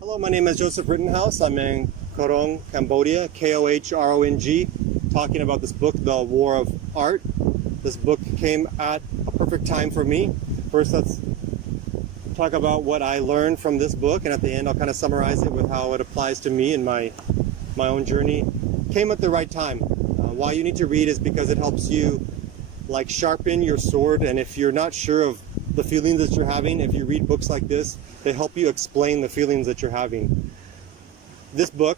Hello, my name is Joseph Rittenhouse. I'm in Korong, Cambodia, K-O-H-R-O-N-G, talking about this book, The War of Art. This book came at a perfect time for me. First, let's talk about what I learned from this book, and at the end I'll kind of summarize it with how it applies to me and my own journey. Came at the right time. Why you need to read is because it helps you like sharpen your sword, and if you're not sure of the feelings that you're having, if you read books like this, they help you explain the feelings that you're having. This book,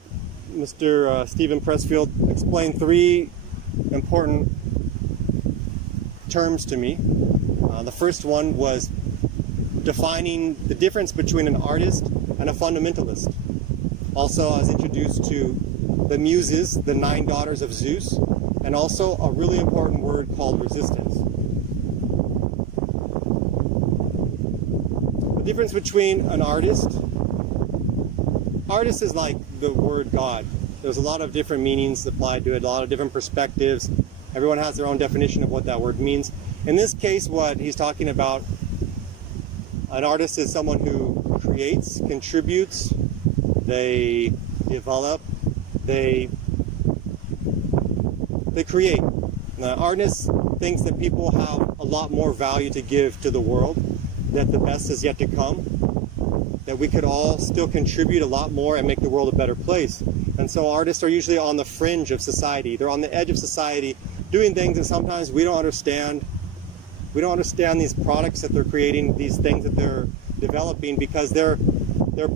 Mr. Stephen Pressfield explained three important terms to me. The first one was defining the difference between an artist and a fundamentalist. Also, I was introduced to the Muses, the 9 daughters of Zeus, and also a really important word called resistance. The difference between an artist is like the word God. There's a lot of different meanings applied to it, a lot of different perspectives. Everyone has their own definition of what that word means. In this case, what he's talking about, an artist is someone who creates, contributes, they develop, they create. An artist thinks that people have a lot more value to give to the world, that the best is yet to come, that we could all still contribute a lot more and make the world a better place. And so artists are usually on the fringe of society. They're on the edge of society doing things that sometimes we don't understand. We don't understand these products that they're creating, these things that they're developing, because they're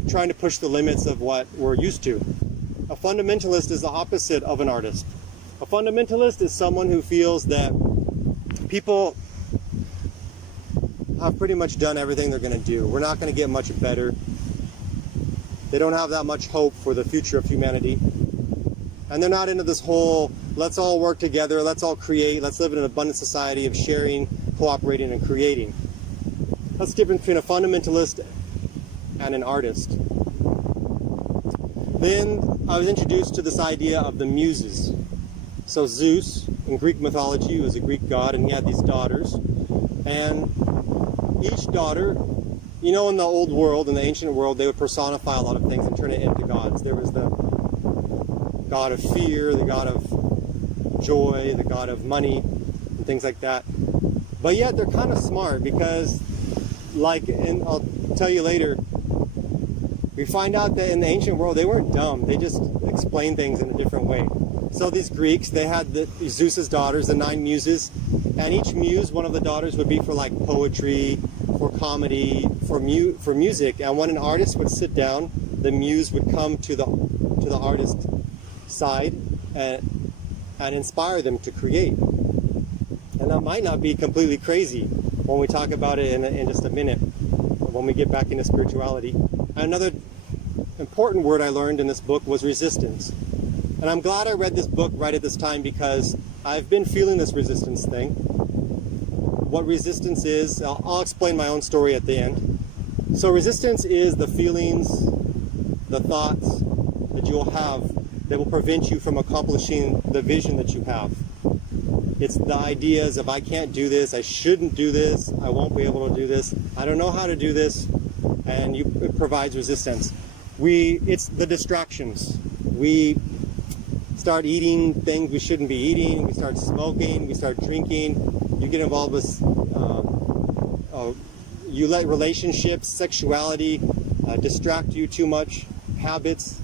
trying to push the limits of what we're used to. A fundamentalist is the opposite of an artist. A fundamentalist is someone who feels that people have pretty much done everything they're going to do. We're not going to get much better. They don't have that much hope for the future of humanity. And they're not into this whole, let's all work together, let's all create, let's live in an abundant society of sharing, cooperating, and creating. That's the difference between a fundamentalist and an artist. Then I was introduced to this idea of the Muses. So Zeus, in Greek mythology, was a Greek god, and he had these daughters. And each daughter, you know, in the old world, in the ancient world, they would personify a lot of things and turn it into gods. There was the god of fear, the god of joy, the god of money, and things like that. But yet they're kind of smart because, and I'll tell you later, we find out that in the ancient world they weren't dumb. They just explained things in a different way. So these Greeks, they had Zeus's daughters, the 9 muses, and each muse, one of the daughters, would be for like poetry, for comedy, for music. And when an artist would sit down, the muse would come to the artist side and inspire them to create. And that might not be completely crazy when we talk about it in just a minute, when we get back into spirituality. Another important word I learned in this book was resistance. And I'm glad I read this book right at this time because I've been feeling this resistance thing. What resistance is, I'll explain my own story at the end. So resistance is the feelings, the thoughts that you will have that will prevent you from accomplishing the vision that you have. It's the ideas of I can't do this, I shouldn't do this, I won't be able to do this, I don't know how to do this, and it provides resistance. It's the distractions. We start eating things we shouldn't be eating, we start smoking, we start drinking, you get involved with, you let relationships, sexuality distract you too much, habits.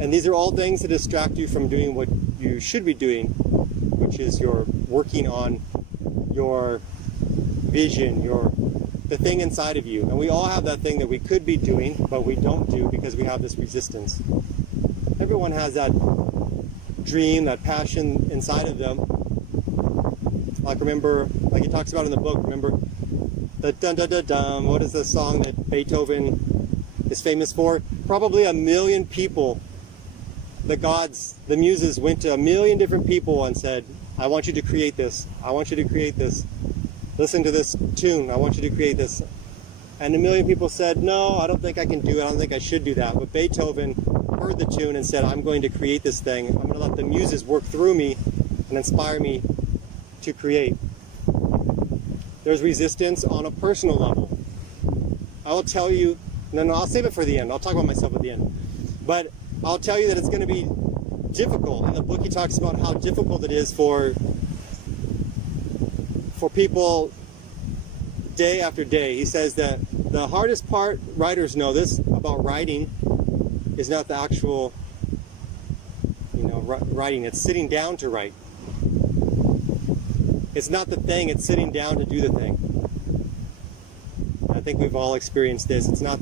And these are all things that distract you from doing what you should be doing, which is you're working on your vision, the thing inside of you. And we all have that thing that we could be doing, but we don't do because we have this resistance. Everyone has that dream, that passion inside of them. Remember, like he talks about in the book, remember the dun dun dun dun, what is the song that Beethoven is famous for? Probably 1 million people, the muses went to 1 million different people and said, I want you to create this, I want you to create this, listen to this tune, I want you to create this. And 1 million people said, no, I don't think I can do it, I don't think I should do that. But Beethoven heard the tune and said, I'm going to create this thing, I'm going to let the muses work through me and inspire me to create. There's resistance on a personal level. I will tell you No, I'll save it for the end. I'll talk about myself at the end. But I'll tell you that it's going to be difficult. In the book, he talks about how difficult it is for people day after day. He says that the hardest part, writers know this, about writing is not the actual, writing. It's sitting down to write. It's not the thing, it's sitting down to do the thing. I think we've all experienced this. It's not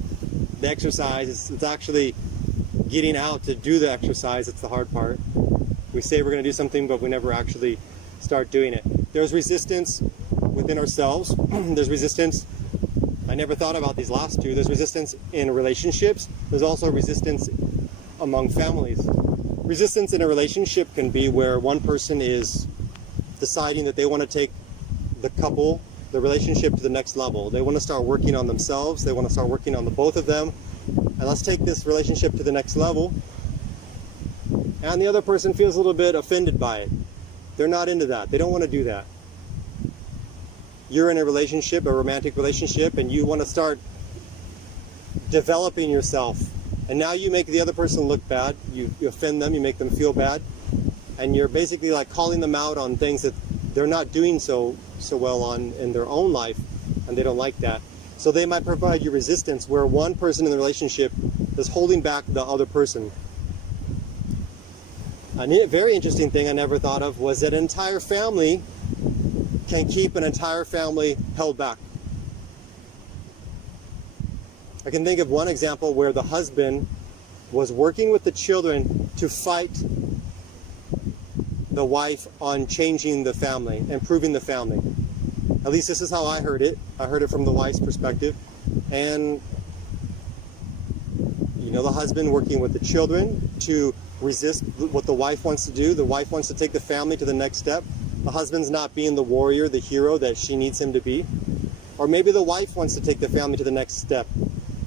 the exercise, it's actually getting out to do the exercise. It's the hard part. We say we're going to do something, but we never actually start doing it. There's resistance within ourselves. There's resistance, I never thought about these last two. There's resistance in relationships. There's also resistance among families. Resistance in a relationship can be where one person is deciding that they want to take the relationship to the next level. They want to start working on themselves. They want to start working on the both of them. And let's take this relationship to the next level. And the other person feels a little bit offended by it. They're not into that. They don't want to do that. You're in a relationship, a romantic relationship, and you want to start developing yourself. And now you make the other person look bad. You offend them, you make them feel bad. And you're basically like calling them out on things that they're not doing so well on in their own life, and they don't like that. So they might provide you resistance where one person in the relationship is holding back the other person. A very interesting thing I never thought of was that an entire family can keep an entire family held back. I can think of one example where the husband was working with the children to fight the wife on changing the family, improving the family. At least this is how I heard it. I heard it from the wife's perspective. And the husband working with the children to resist what the wife wants to do. The wife wants to take the family to the next step. The husband's not being the warrior, the hero that she needs him to be. Or maybe the wife wants to take the family to the next step,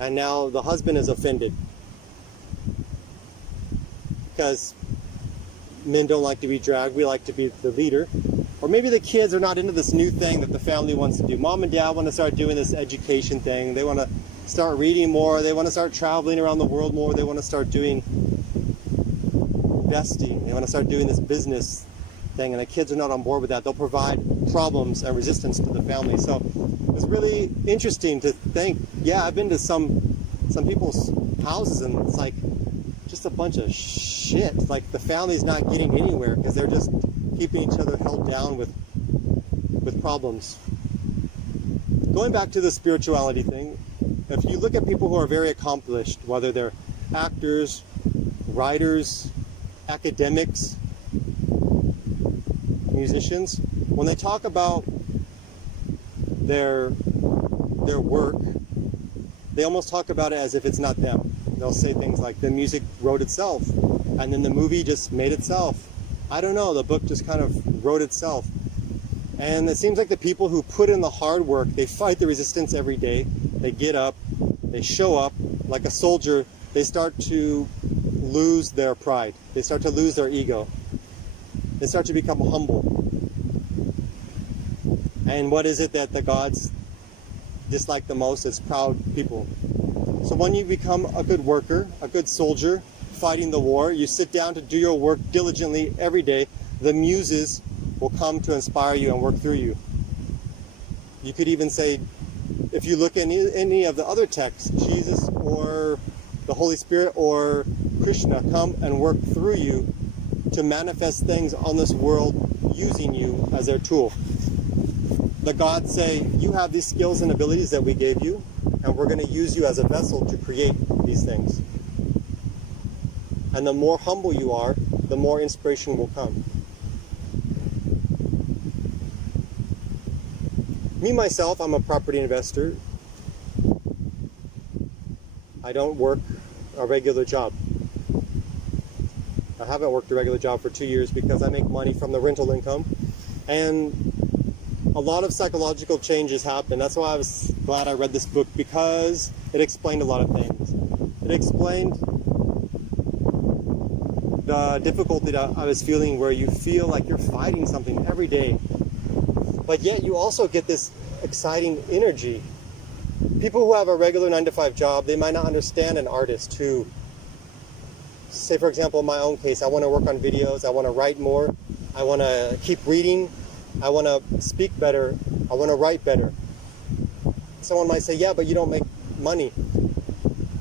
and now the husband is offended because men don't like to be dragged, we like to be the leader. Or maybe the kids are not into this new thing that the family wants to do. Mom and dad want to start doing this education thing. They want to start reading more. They want to start traveling around the world more. They want to start doing investing. They want to start doing this business thing, and the kids are not on board with that. They'll provide problems and resistance to the family. So it's really interesting to think, I've been to some people's houses, and it's like just a bunch of shit. Like the family's not getting anywhere because they're just keeping each other held down with problems. Going back to the spirituality thing, if you look at people who are very accomplished, whether they're actors, writers, academics, musicians, when they talk about their work, they almost talk about it as if it's not them. They'll say things like, the music wrote itself, and then the movie just made itself. I don't know, the book just kind of wrote itself. And it seems like the people who put in the hard work, they fight the resistance every day, they get up, they show up, like a soldier, they start to lose their pride. They start to lose their ego. They start to become humble. And what is it that the gods dislike the most? It's proud people. So when you become a good worker, a good soldier, fighting the war, you sit down to do your work diligently every day, the muses will come to inspire you and work through you. You could even say, if you look at any of the other texts, Jesus or the Holy Spirit or Krishna come and work through you to manifest things on this world using you as their tool. The gods say, you have these skills and abilities that we gave you, and we're going to use you as a vessel to create these things. And the more humble you are, the more inspiration will come. Me, myself, I'm a property investor. I don't work a regular job. I haven't worked a regular job for 2 years because I make money from the rental income. And a lot of psychological changes happen. That's why I was glad I read this book, because it explained a lot of things. It explained the difficulty that I was feeling, where you feel like you're fighting something every day, but yet you also get this exciting energy people who have a regular 9-to-5 job, they might not understand an artist who, say for example, in my own case, I want to work on videos, I want to write more, I want to keep reading, I want to speak better, I want to write better. Someone might say, yeah, but you don't make money.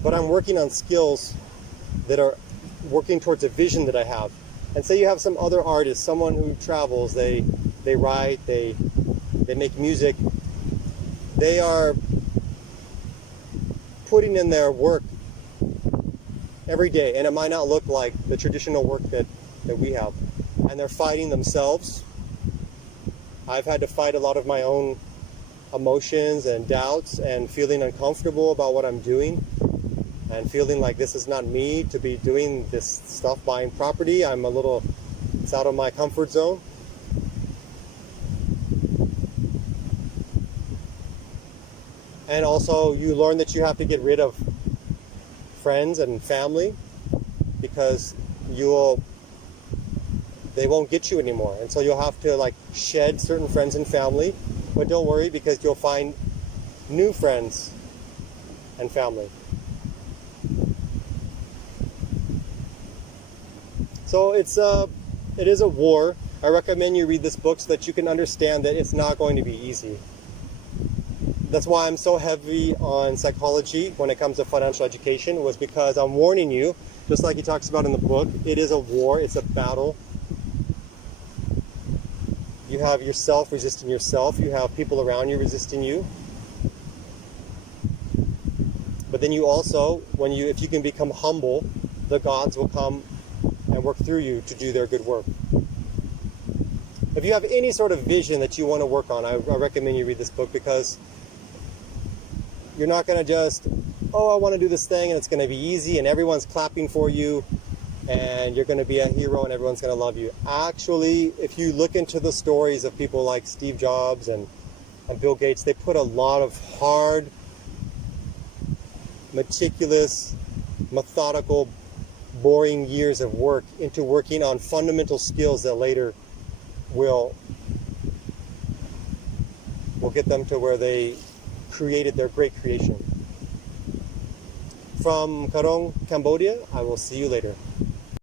But I'm working on skills that are working towards a vision that I have. And say you have some other artist, someone who travels, they write, they make music, they are putting in their work every day, and it might not look like the traditional work that we have. And they're fighting themselves. I've had to fight a lot of my own emotions and doubts and feeling uncomfortable about what I'm doing and feeling like this is not me to be doing this stuff, buying property. It's out of my comfort zone. And also you learn that you have to get rid of friends and family because they won't get you anymore. And so you'll have to shed certain friends and family, but don't worry because you'll find new friends and family. So it is a war. I recommend you read this book so that you can understand that it's not going to be easy. That's why I'm so heavy on psychology when it comes to financial education, was because I'm warning you, just like he talks about in the book, it is a war, it's a battle. You have yourself resisting yourself, you have people around you resisting you. But then you also, if you can become humble, the gods will come and work through you to do their good work. If you have any sort of vision that you want to work on, I recommend you read this book, because you're not going to just, I want to do this thing and it's going to be easy and everyone's clapping for you and you're going to be a hero and everyone's going to love you. Actually, if you look into the stories of people like Steve Jobs and Bill Gates, they put a lot of hard, meticulous, methodical, boring years of work into working on fundamental skills that later will get them to where they created their great creation. From Karong, Cambodia, I will see you later.